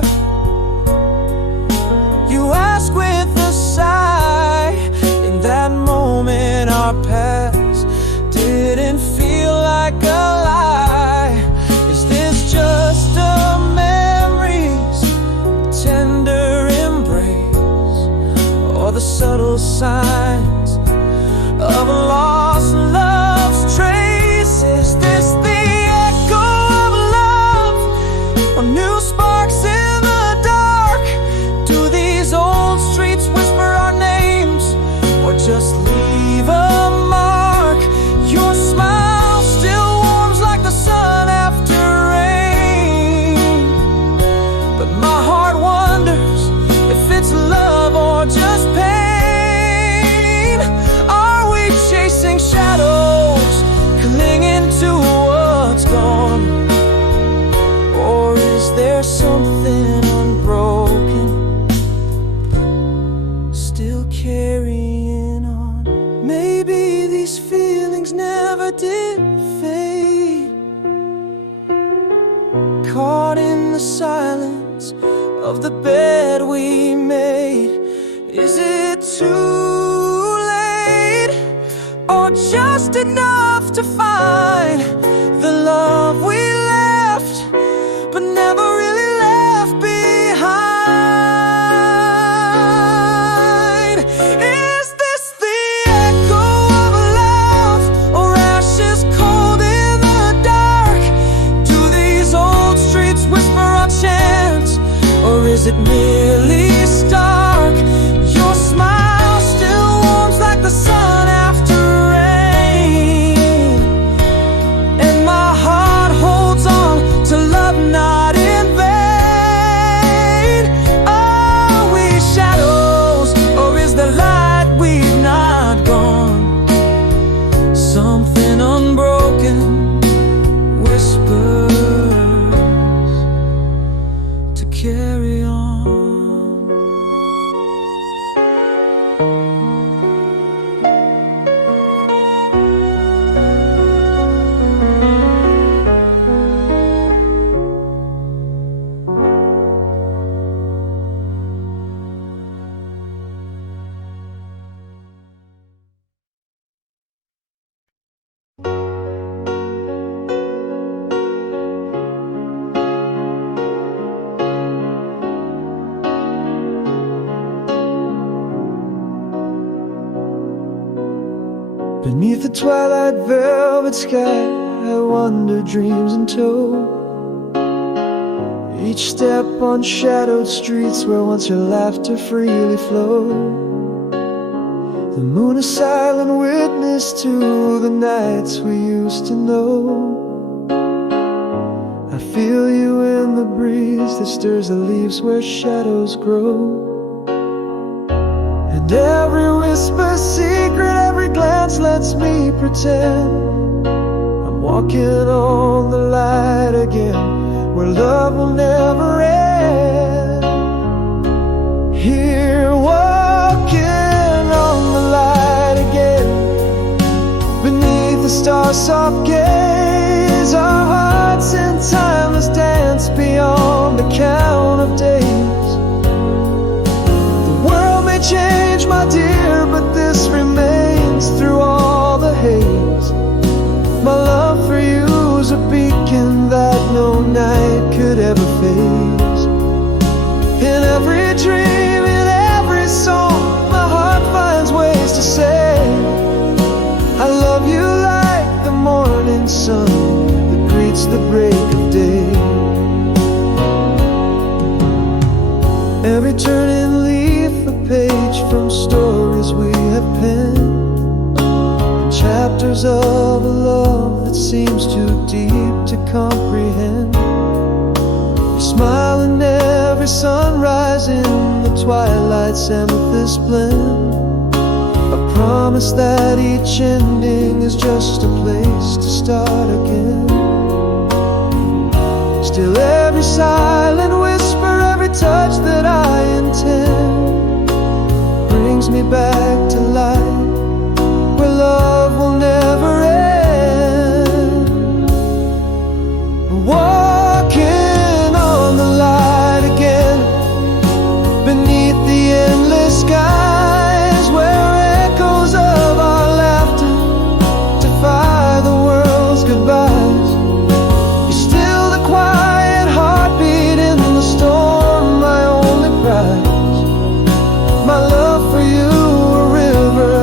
You ask with a sigh. In that moment our past didn't feel like a lie. Is this just a memory's tender or the subtle signs of lost love's trace? Is this the echo of love, or new sparks in the dark? Do these old streets whisper our names, or just leave a mark? Your smile still warms like the sun after rain, but my heart wonders if it's love or just pain. Are we chasing shadows, clinging to what's gone? Or is there something unbroken, still carrying on? Maybe these feelings never did fade, caught in the silence of the bed we made. Is it too late, or just enough to find is it merely stark? Your smile still warms like the sun after rain, and my heart holds on to love not in vain. Are we shadows, or is the light we've not gone? Something unbroken whispers to carry on. Beneath the twilight velvet sky, I wander dreams in tow. Each step on shadowed streets where once your laughter freely flowed. The moon is silent witness to the nights we used to know. I feel you in the breeze that stirs the leaves where shadows grow. And every whisper secret, every glance lets me pretend I'm walking on the light again, where love will never end. Here walking on the light again, beneath the stars' soft gaze, our hearts in timeless dance beyond the count of days. The world may change, my dear, but this remains through all the haze. My love for you is a beacon that no night could ever phase. In every dream, in every song, my heart finds ways to say I love you like the morning sun that greets the break of day. Every turning leaf, a page from stories we have penned, and chapters of a love that seems too deep to comprehend. You smile in every sunrise, in the twilight's amethyst blend, a promise that each ending is just a place to start again. Still every silent whisper, every touch that I intend brings me back to life, where love will never end. Walking on the light again, beneath the endless skies, where echoes of our laughter defy the world's goodbyes. You're still the quiet heartbeat in the storm, my only prize. My love for you, a river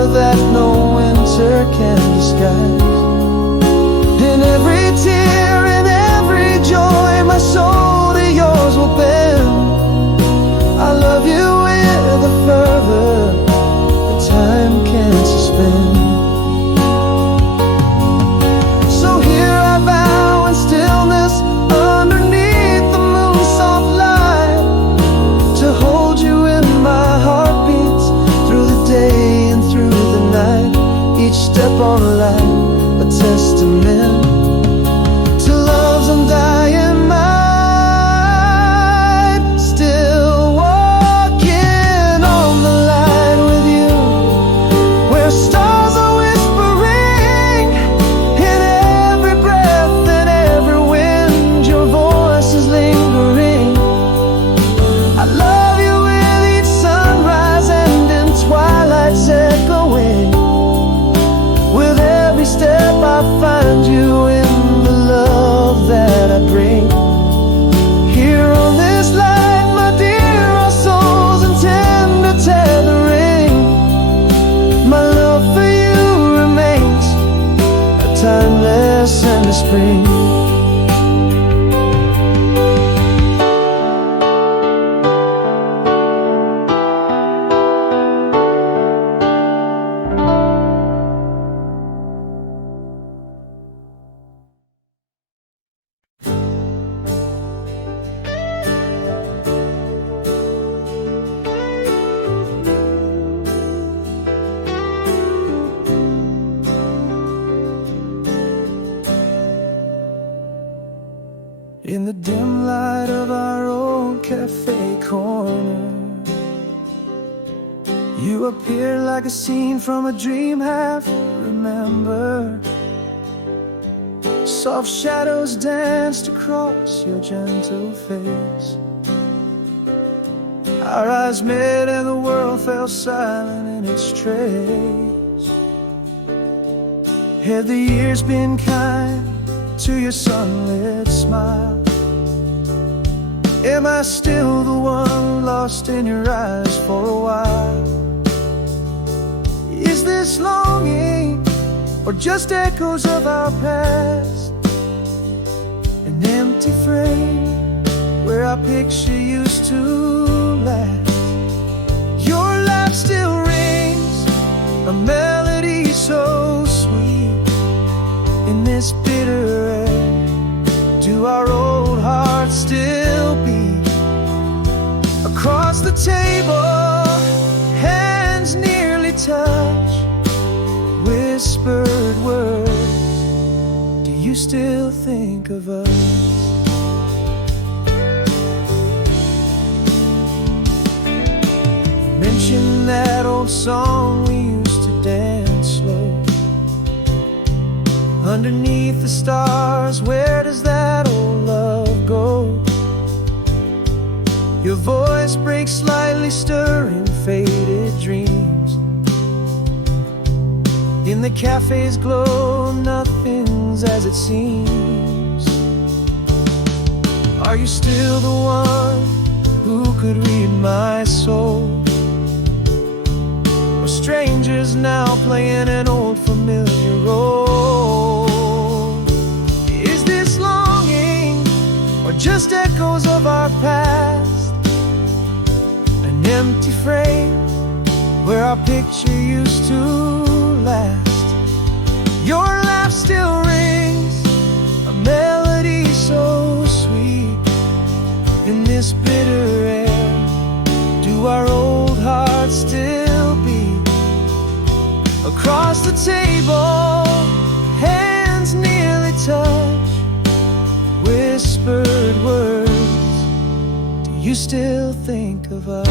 In the dim light of our old cafe corner, you appear like a scene from a dream half remembered. Soft shadows danced across your gentle face. Our eyes met and the world fell silent in its trace. Had the years been kind to your sunlit smile? Am I still the one lost in your eyes for a while? Is this longing or just echoes of our past? An empty frame where our picture used to last. Your laugh still rings, a melody so sweet. In this bitter air, do our old hearts still beat? Across the table, hands nearly touch, whispered words. Do you still think of us? You mentioned that old song we used to dance slow. Underneath the stars, where does that old love go? Your voice breaks slightly, stirring faded dreams. In the cafe's glow, nothing's as it seems. Are you still the one who could read my soul? Or strangers now playing an old familiar role? Is this longing or just echoes of our past? An empty frame where our picture used to last. Your laugh still rings, a melody so sweet. In this bitter air, do our old hearts still beat? Across the table, hands nearly touch, whispered words. Do you still think of us?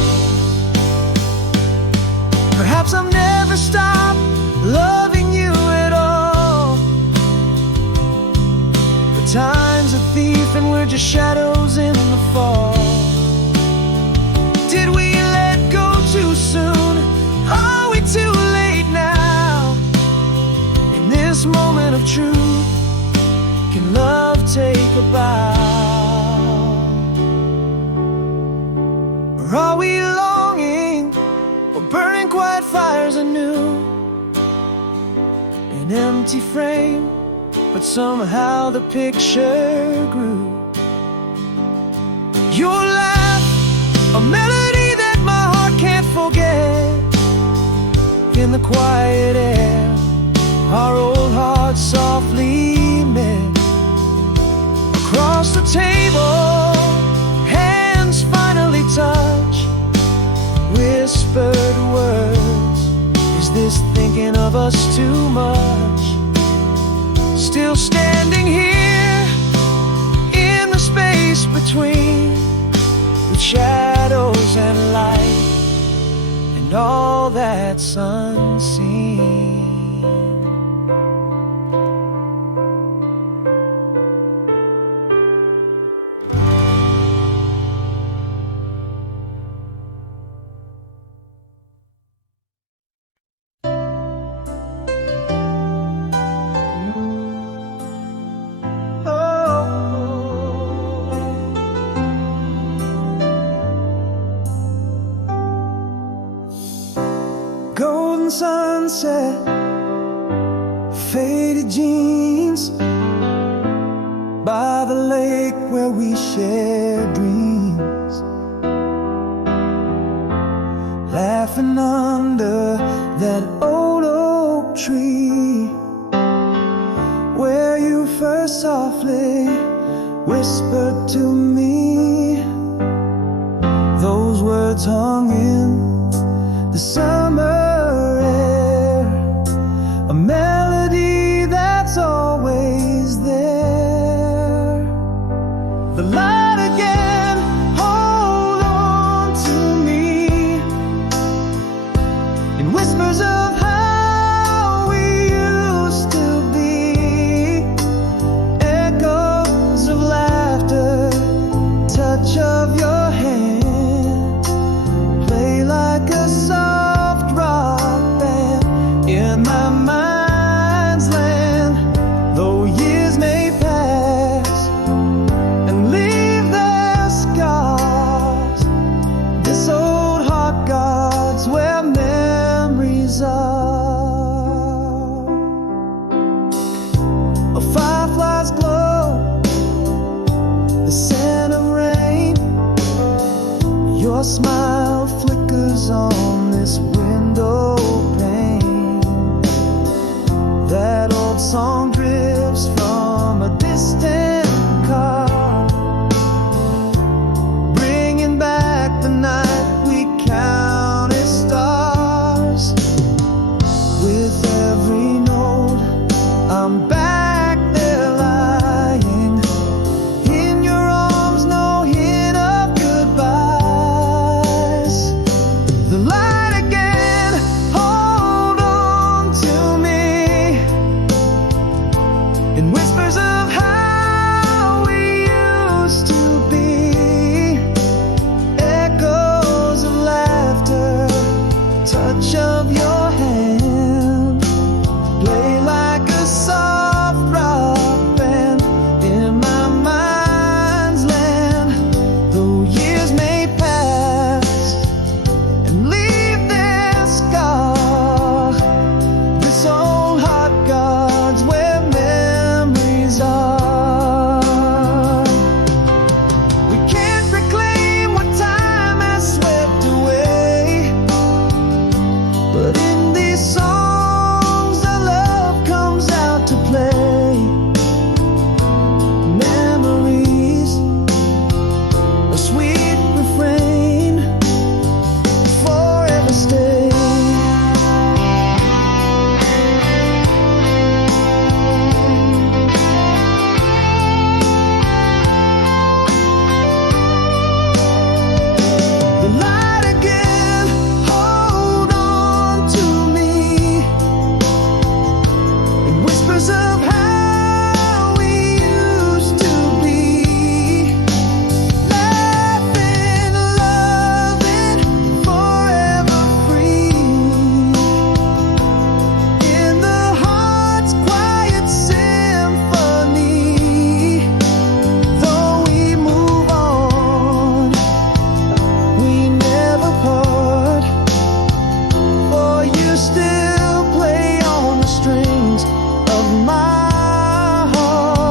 Perhaps I'll never stop loving you at all. The time's a thief and we're just shadows in the fall. Did we let go too soon? Are we too late now? In this moment of truth, can love take a bow? Or are we longing or burning quiet fires anew? An empty frame, but somehow the picture grew. Your laugh, a melody that my heart can't forget. In the quiet air, our old hearts softly met. Across the table, hands finally touch, whispered words. Is this thinking of us too much? Still standing here in the space between, with shadows and light and all that's unseen. Golden sunset, faded jeans, by the lake where we shared dreams, laughing under that old oak tree, where you first softly whispered to me. Those words hung in the summer air, a melody that's always there. the light again. Hold on to me in whispers of how we used to be, echoes of laughter, touch of your hand, play like a soft rock band in my mind's land. Though years may pass and leave their scars, this old heart guards where memories are. A firefly's glow, the scent of rain, your smile flickers on this window pane. That old song drifts from a distant car, bringing back the night we counted stars. With every note, I'm back there lying in your arms, no hint of goodbyes. The light again, hold on to me in whispers of how we used to be, echoes of laughter, touch of your hand, play like a soft rock band in my mind's land. Though years may pass and leave their scar, this old heart guards where memories are. We can't reclaim what time has swept away, but in these songs the love comes out to play. Memories, a sweet refrain, forever stay. The light again, hold on to me in whispers of how we used to be, laughing, loving, forever free, in the heart's quiet symphony. Though we move on, we never part, for you still play on the strings of my heart.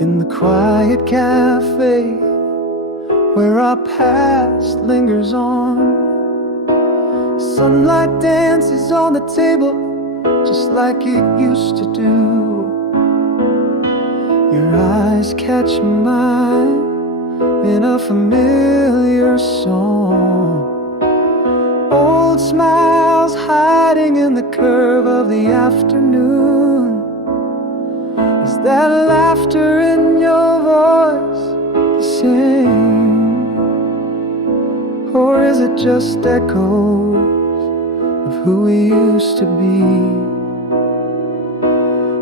In the quiet cafe where our past lingers on, sunlight dances on the table just like it used to do. Your eyes catch mine in a familiar song, old smiles hiding in the curve of the afternoon. Is that laughter in your voice the same? Or is it just echoes of who we used to be?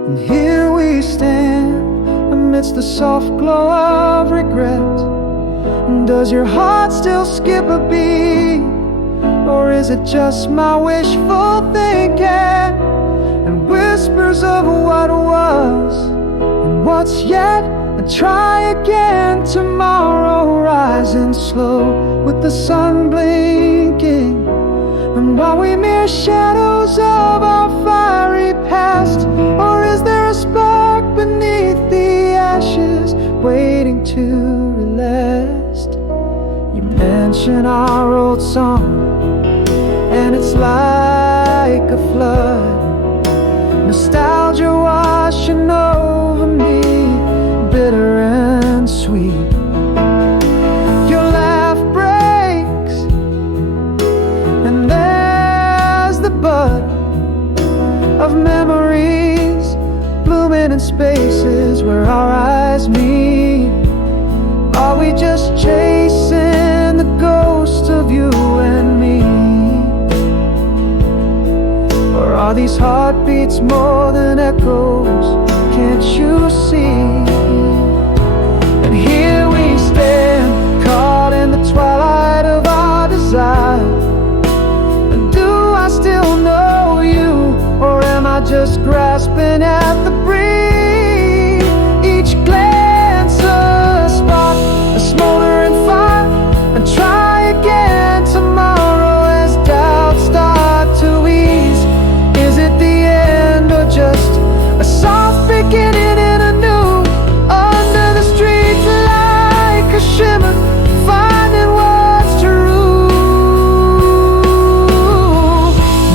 And here we stand amidst the soft glow of regret. And does your heart still skip a beat? Or is it just my wishful thinking and whispers of what was and what's yet? And try again tomorrow, rising slow with the sun blinking. And are we mere shadows of our fiery past? Or is there a spark beneath the ashes waiting to last? You mention our old song, and it's like a flood, nostalgia washing over me, bitter and sweet. Your laugh breaks, and there's the bud of memories blooming in spaces where our eyes meet. Are we just chasing the ghost of you and me? Or are these heartbeats more than echoes? Can't you see? And here we stand, caught in the twilight of our desire. And do I still know you, or am I just grasping at the breeze? Each glance a spark, a smoldering fire, and try again tomorrow as doubts start to ease. Is it the end or just a soft beginning in a new? Under the streets like a shimmer, finding what's true.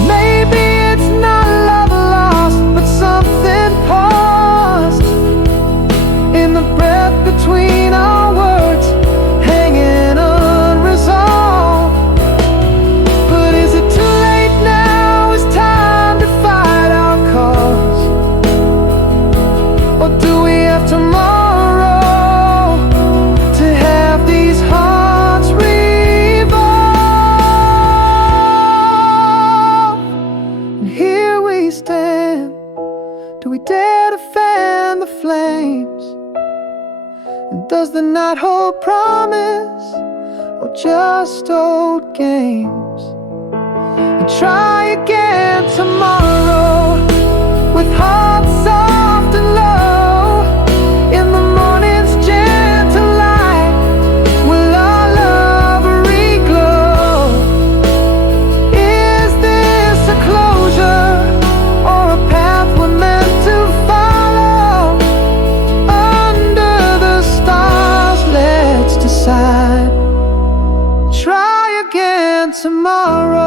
Maybe it's not love lost, but something paused in the breath between our words, hanging unresolved. But is it too late now? Is time to fight our cause? Or do we have tomorrow to have these hearts revolve? And here we stand. Do we dare to fan the flames? And does the night hold promise, or just old games? And try again tomorrow with hearts soft and low. In the morning's gentle light, will our love reglow? Is this a closure, or a path we're meant to follow? Under the stars, let's decide. Try again tomorrow.